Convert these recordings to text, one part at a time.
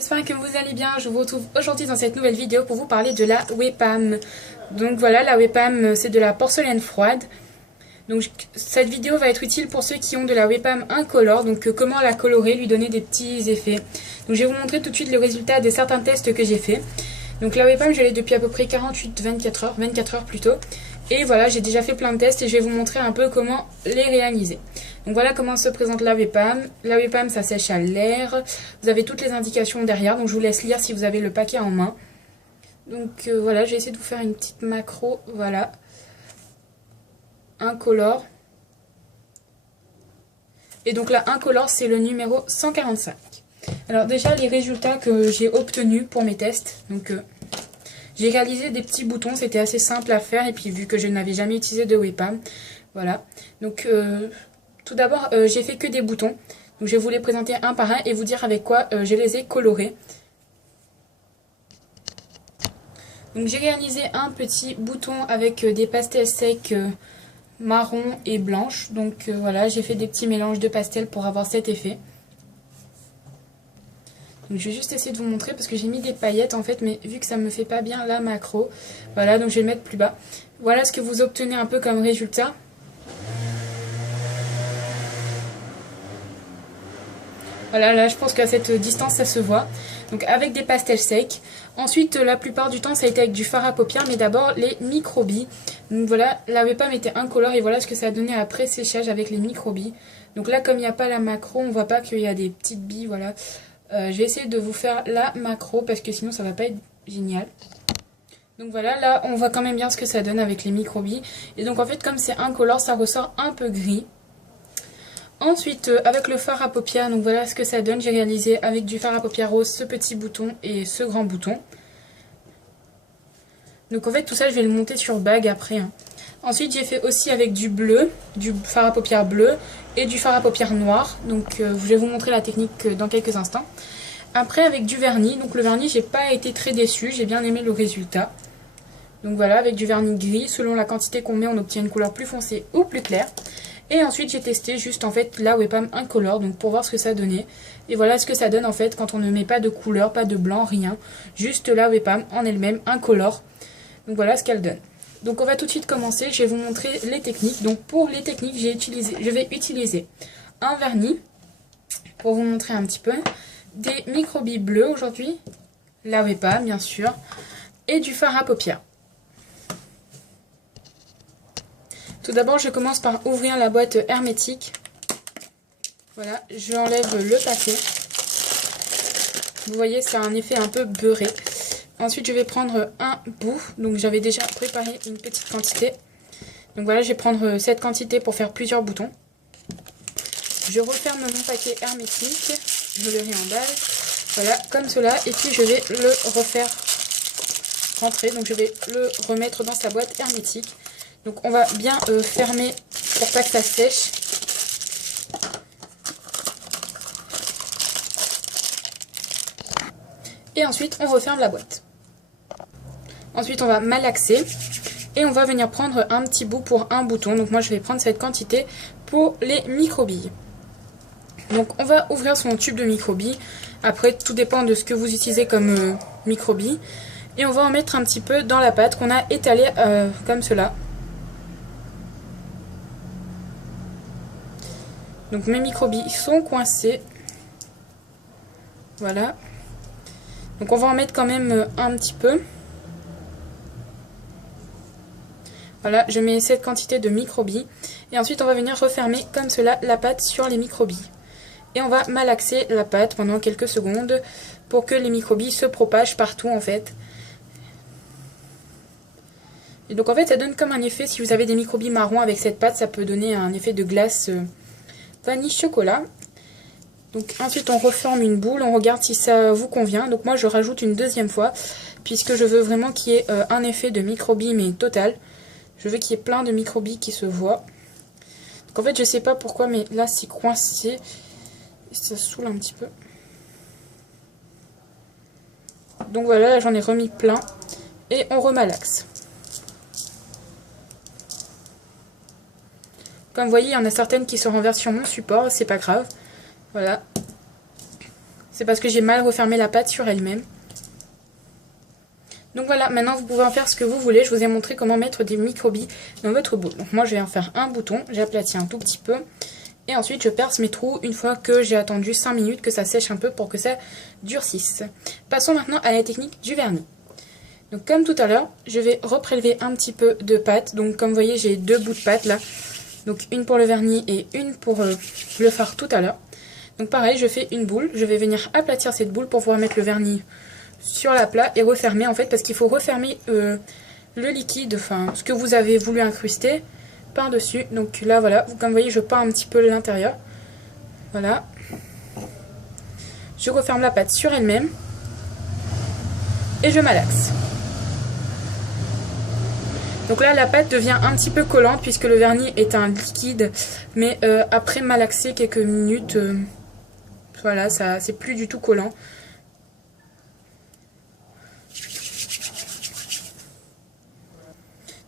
J'espère que vous allez bien, je vous retrouve aujourd'hui dans cette nouvelle vidéo pour vous parler de la Webam. Donc voilà, la Webam c'est de la porcelaine froide. Donc cette vidéo va être utile pour ceux qui ont de la Webam incolore, donc comment la colorer, lui donner des petits effets. Donc je vais vous montrer tout de suite le résultat de certains tests que j'ai fait. Donc la Webam je l'ai depuis à peu près 24 heures plutôt. Et voilà, j'ai déjà fait plein de tests et je vais vous montrer un peu comment les réaliser. Donc voilà comment se présente la Webam. La Webam ça sèche à l'air. Vous avez toutes les indications derrière, donc je vous laisse lire si vous avez le paquet en main. Donc voilà, j'ai essayé de vous faire une petite macro, voilà. Incolore. Et donc là, incolore c'est le numéro 145. Alors déjà les résultats que j'ai obtenus pour mes tests. Donc j'ai réalisé des petits boutons, c'était assez simple à faire. Et puis vu que je n'avais jamais utilisé de Webam, voilà. Donc tout d'abord j'ai fait que des boutons. Donc je vais vous les présenter un par un et vous dire avec quoi je les ai colorés. Donc j'ai réalisé un petit bouton avec des pastels secs marron et blanche. Donc voilà, j'ai fait des petits mélanges de pastels pour avoir cet effet. Donc je vais juste essayer de vous montrer parce que j'ai mis des paillettes en fait, mais vu que ça me fait pas bien la macro, voilà, donc je vais le mettre plus bas. Voilà ce que vous obtenez un peu comme résultat. Voilà, là je pense qu'à cette distance ça se voit. Donc avec des pastels secs. Ensuite la plupart du temps ça a été avec du fard à paupières, mais d'abord les microbilles. Donc voilà, la Webam était incolore et voilà ce que ça a donné après séchage avec les microbilles. Donc là comme il n'y a pas la macro, on voit pas qu'il y a des petites billes, voilà. Je vais essayer de vous faire la macro parce que sinon ça va pas être génial. Donc voilà, là on voit quand même bien ce que ça donne avec les microbilles. Et donc en fait comme c'est incolore, ça ressort un peu gris. Ensuite, avec le fard à paupières, donc voilà ce que ça donne. J'ai réalisé avec du fard à paupières rose ce petit bouton et ce grand bouton. Donc en fait tout ça je vais le monter sur bague après. Hein. Ensuite j'ai fait aussi avec du bleu, du fard à paupières bleu et du fard à paupières noir. Donc je vais vous montrer la technique dans quelques instants. Après avec du vernis, donc le vernis j'ai pas été très déçue, j'ai bien aimé le résultat. Donc voilà, avec du vernis gris, selon la quantité qu'on met on obtient une couleur plus foncée ou plus claire. Et ensuite j'ai testé juste en fait la Webam incolore, donc pour voir ce que ça donnait. Et voilà ce que ça donne en fait quand on ne met pas de couleur, pas de blanc, rien. Juste la Webam en elle-même incolore. Donc voilà ce qu'elle donne. Donc on va tout de suite commencer, je vais vous montrer les techniques. Donc pour les techniques je vais utiliser un vernis pour vous montrer un petit peu. Des microbilles bleues aujourd'hui, la Webam bien sûr, et du fard à paupières. Tout d'abord, je commence par ouvrir la boîte hermétique. Voilà, je enlève le paquet. Vous voyez, c'est un effet un peu beurré. Ensuite, je vais prendre un bout. Donc, j'avais déjà préparé une petite quantité. Donc voilà, je vais prendre cette quantité pour faire plusieurs boutons. Je referme mon paquet hermétique. Je le réemballe. Voilà, comme cela. Et puis, je vais le refaire rentrer. Donc, je vais le remettre dans sa boîte hermétique. Donc on va bien fermer pour pas que ça sèche. Et ensuite on referme la boîte. Ensuite on va malaxer. Et on va venir prendre un petit bout pour un bouton. Donc moi je vais prendre cette quantité pour les microbilles. Donc on va ouvrir son tube de microbilles. Après tout dépend de ce que vous utilisez comme microbilles. Et on va en mettre un petit peu dans la pâte qu'on a étalée comme cela. Donc mes microbilles sont coincées. Voilà. Donc on va en mettre quand même un petit peu. Voilà, je mets cette quantité de microbilles. Et ensuite on va venir refermer comme cela la pâte sur les microbilles. Et on va malaxer la pâte pendant quelques secondes pour que les microbilles se propagent partout en fait. Et donc en fait ça donne comme un effet, si vous avez des microbilles marron avec cette pâte, ça peut donner un effet de glace vanille chocolat. Donc ensuite on reforme une boule, on regarde si ça vous convient. Donc moi je rajoute une deuxième fois puisque je veux vraiment qu'il y ait un effet de microbilles mais total. Je veux qu'il y ait plein de microbilles qui se voient. Donc en fait je sais pas pourquoi mais là c'est coincé et ça saoule un petit peu. Donc voilà, là j'en ai remis plein et on remalaxe. Comme vous voyez il y en a certaines qui se renversent sur mon support, c'est pas grave. Voilà. C'est parce que j'ai mal refermé la pâte sur elle-même. Donc voilà, maintenant vous pouvez en faire ce que vous voulez. Je vous ai montré comment mettre des microbilles dans votre boule. Donc moi je vais en faire un bouton, j'aplatis un tout petit peu. Et ensuite je perce mes trous une fois que j'ai attendu 5 minutes que ça sèche un peu pour que ça durcisse. Passons maintenant à la technique du vernis. Donc comme tout à l'heure, je vais reprélever un petit peu de pâte. Donc comme vous voyez, j'ai 2 bouts de pâte là. Donc une pour le vernis et une pour le fard tout à l'heure. Donc pareil, je fais une boule. Je vais venir aplatir cette boule pour pouvoir mettre le vernis sur la plat et refermer en fait. Parce qu'il faut refermer le liquide, enfin ce que vous avez voulu incruster par-dessus. Donc là voilà, comme vous voyez, je peins un petit peu l'intérieur. Voilà. Je referme la pâte sur elle-même. Et je malaxe. Donc là la pâte devient un petit peu collante puisque le vernis est un liquide. Mais après malaxer quelques minutes, voilà, ça c'est plus du tout collant.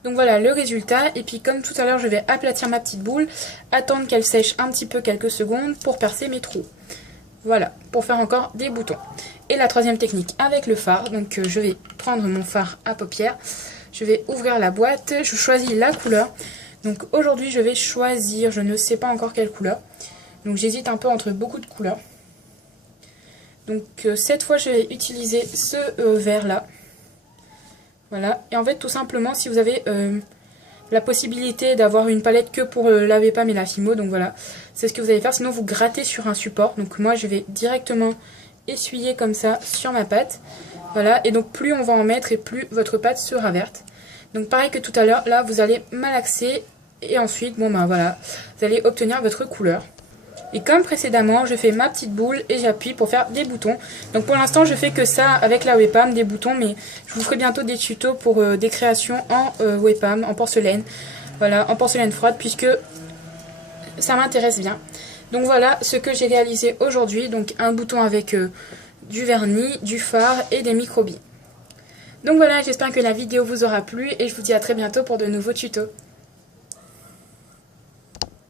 Donc voilà le résultat. Et puis comme tout à l'heure je vais aplatir ma petite boule, attendre qu'elle sèche un petit peu quelques secondes pour percer mes trous. Voilà, pour faire encore des boutons. Et la troisième technique avec le fard. Donc je vais prendre mon fard à paupières. Je vais ouvrir la boîte. Je choisis la couleur. Donc aujourd'hui je vais choisir, je ne sais pas encore quelle couleur. Donc j'hésite un peu entre beaucoup de couleurs. Donc cette fois je vais utiliser ce vert là. Voilà. Et en fait tout simplement si vous avez la possibilité d'avoir une palette que pour la Webam et la Fimo, donc voilà, c'est ce que vous allez faire. Sinon vous grattez sur un support. Donc moi je vais directement essuyer comme ça sur ma pâte. Voilà, et donc plus on va en mettre et plus votre pâte sera verte. Donc pareil que tout à l'heure, là vous allez malaxer et ensuite, bon ben voilà, vous allez obtenir votre couleur. Et comme précédemment, je fais ma petite boule et j'appuie pour faire des boutons. Donc pour l'instant, je fais que ça avec la Webam, des boutons, mais je vous ferai bientôt des tutos pour des créations en Webam, en porcelaine. Voilà, en porcelaine froide, puisque ça m'intéresse bien. Donc voilà ce que j'ai réalisé aujourd'hui. Donc un bouton avec du vernis, du fard et des microbilles. Donc voilà, j'espère que la vidéo vous aura plu et je vous dis à très bientôt pour de nouveaux tutos.